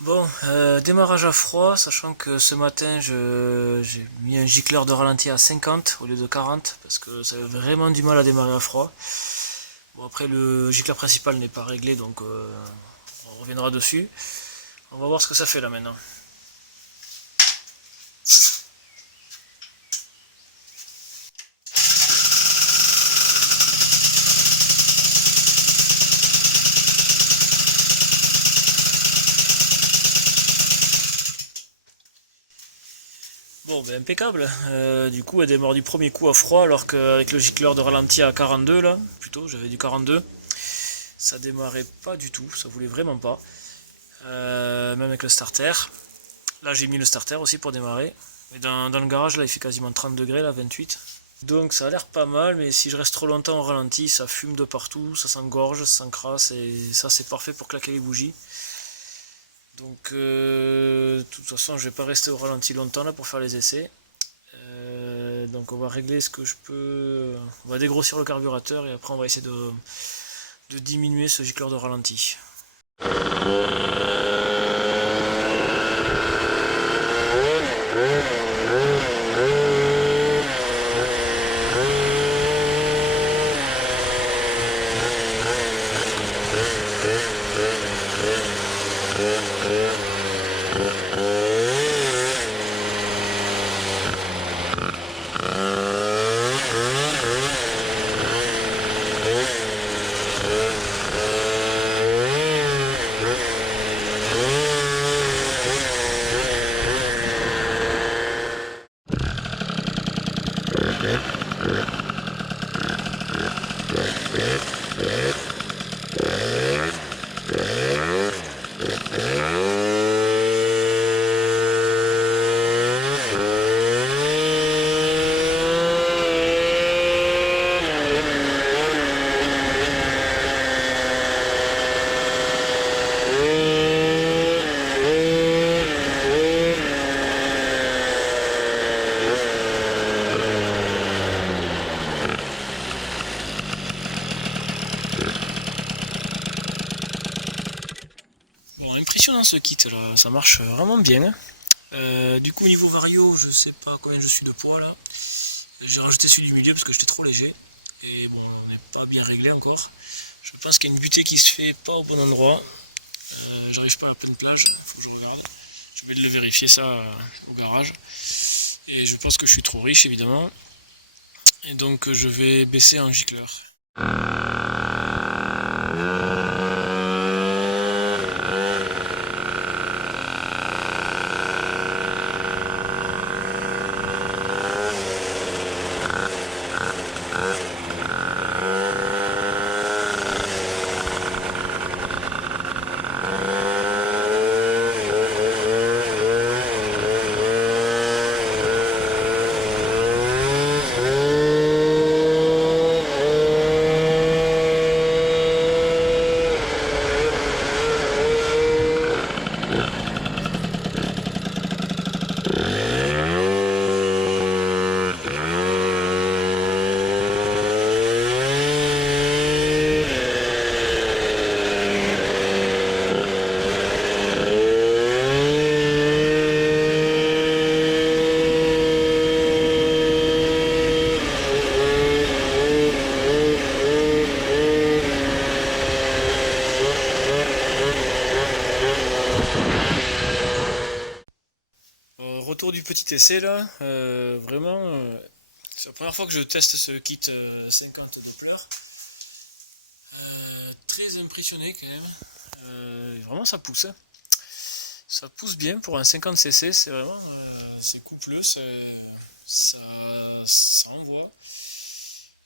Bon, démarrage à froid, sachant que ce matin j'ai mis un gicleur de ralenti à 50 au lieu de 40 parce que ça avait vraiment du mal à démarrer à froid. Bon, après le gicleur principal n'est pas réglé donc on reviendra dessus. On va voir ce que ça fait là maintenant. Bon, ben impeccable. Du coup, elle démarre du premier coup à froid alors qu'avec le gicleur de ralenti à 42 là, plutôt, j'avais du 42. Ça démarrait pas du tout, ça voulait vraiment pas. Même avec le starter. Là, j'ai mis le starter aussi pour démarrer. Mais dans le garage, là, il fait quasiment 30 degrés, là, 28. Donc ça a l'air pas mal, mais si je reste trop longtemps au ralenti, ça fume de partout, ça s'engorge, ça s'encrasse, et ça, c'est parfait pour claquer les bougies. Donc, de toute façon, je vais pas rester au ralenti longtemps, là, pour faire les essais. Donc on va régler ce que je peux. On va dégrossir le carburateur, et après, on va essayer de diminuer ce gicleur de ralenti. Bon, impressionnant ce kit là, ça marche vraiment bien. Du coup, niveau vario, je sais pas combien je suis de poids là. J'ai rajouté celui du milieu parce que j'étais trop léger. Et bon, on n'est pas bien réglé encore. Je pense qu'il y a une butée qui se fait pas au bon endroit. J'arrive pas à la pleine plage, faut que je regarde. Je vais le vérifier ça au garage. Et je pense que je suis trop riche évidemment. Et donc je vais baisser en gicleur. Retour du petit essai là, vraiment, c'est la première fois que je teste ce kit 50 Doppler. Très impressionné quand même. Vraiment ça pousse, hein. Ça pousse bien pour un 50cc, c'est vraiment c'est coupleux, ça, ça envoie.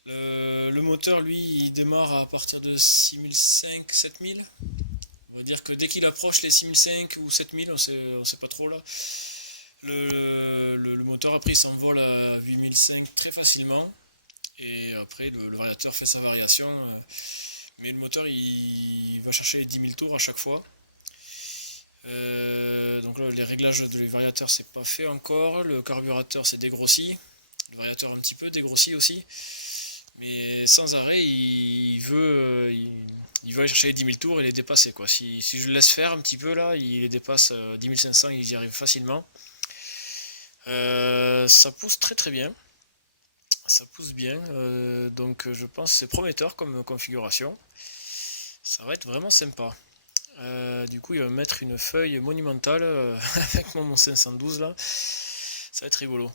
Le moteur lui il démarre à partir de 6005-7000. On va dire que dès qu'il approche les 6005 ou 7000, on sait pas trop là, le moteur après il s'envole à 8005 très facilement. Et après le variateur fait sa variation. Mais le moteur il va chercher les 10 000 tours à chaque fois. Donc là les réglages de les variateurs c'est pas fait encore. Le carburateur c'est dégrossi. Le variateur un petit peu dégrossi aussi. Mais sans arrêt il veut, il va chercher les 10 000 tours et les dépasser quoi. Si je le laisse faire un petit peu là, il les dépasse 10 500, il y arrive facilement. Ça pousse très très bien, ça pousse bien, donc je pense que c'est prometteur comme configuration. Ça va être vraiment sympa. Du coup, il va me mettre une feuille monumentale avec mon 512 là. Ça va être rigolo.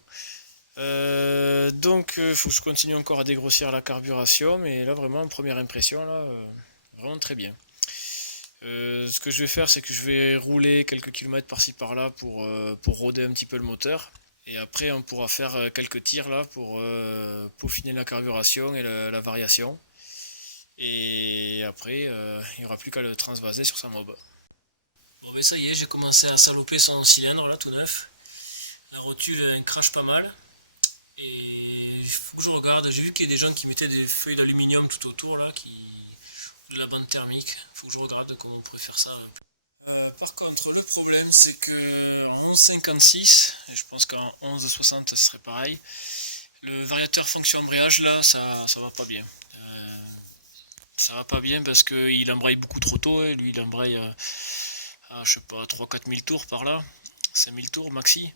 Donc, il faut que je continue encore à dégrossir la carburation, mais là, vraiment, en première impression, là, vraiment très bien. Ce que je vais faire, c'est que je vais rouler quelques kilomètres par-ci par-là pour roder un petit peu le moteur. Et après, on pourra faire quelques tirs là pour peaufiner la carburation et la variation. Et après, il n'y aura plus qu'à le transvaser sur sa mob. Bon, ben ça y est, j'ai commencé à saloper son cylindre là, tout neuf. La rotule elle crache pas mal. Et il faut que je regarde, j'ai vu qu'il y a des gens qui mettaient des feuilles d'aluminium tout autour là, de la bande thermique. Il faut que je regarde comment on pourrait faire ça. Par contre, le problème c'est que en 11,56, et je pense qu'en 11,60 ce serait pareil, le variateur fonction embrayage là, ça va pas bien. Ça va pas bien parce qu'il embraye beaucoup trop tôt, et lui il embraye à je sais pas 3 4 000 tours par là, 5 000 tours maxi.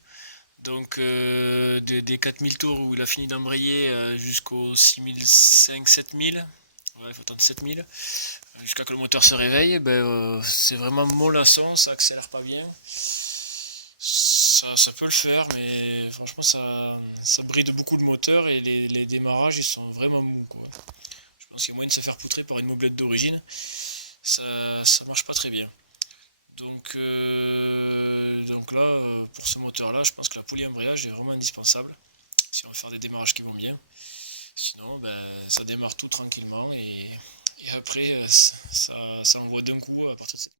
Donc des 4 000 tours où il a fini d'embrayer jusqu'aux 6 500 7 000, ouais, il faut attendre 7 000, jusqu'à que le moteur se réveille, ben, c'est vraiment mollasson, ça accélère pas bien. Ça peut le faire, mais franchement ça bride beaucoup le moteur et les démarrages ils sont vraiment mous quoi. Je pense qu'il y a moyen de se faire poutrer par une mobilette d'origine, ça, ça marche pas très bien. Donc là, pour ce moteur-là, je pense que la polyembrayage est vraiment indispensable si on veut faire des démarrages qui vont bien. Sinon, ben, ça démarre tout tranquillement et après, ça envoie d'un coup à partir de cette